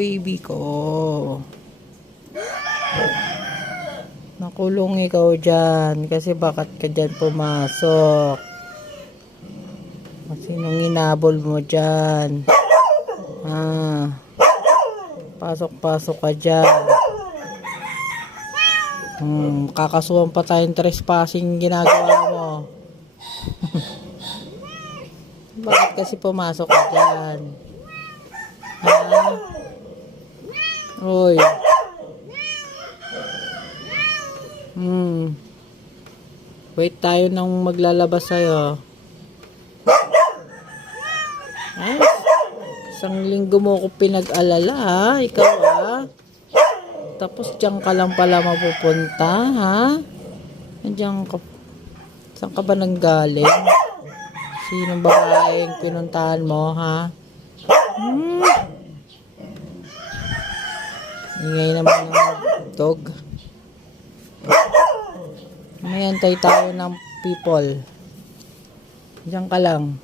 baby ko. Nakulong ikaw dyan. Kasi bakit ka dyan pumasok? Sinong inabol mo dyan? Pasok-pasok ka dyan. Kakasuhan pa tayong trespassing ginagawa mo. Bakit kasi pumasok ka dyan? Uy. Wait tayo nang maglalabas sa'yo. Ay, isang linggo mo ko pinag-alala, ha? Ikaw, ha? Tapos diyan ka lang pala mapupunta, ha? Diyan ka. Saan ka ba nanggaling? Sinong babaeng pinuntahan mo, ha? Ingay naman ng dog. May antay tayo ng people. Diyan ka lang.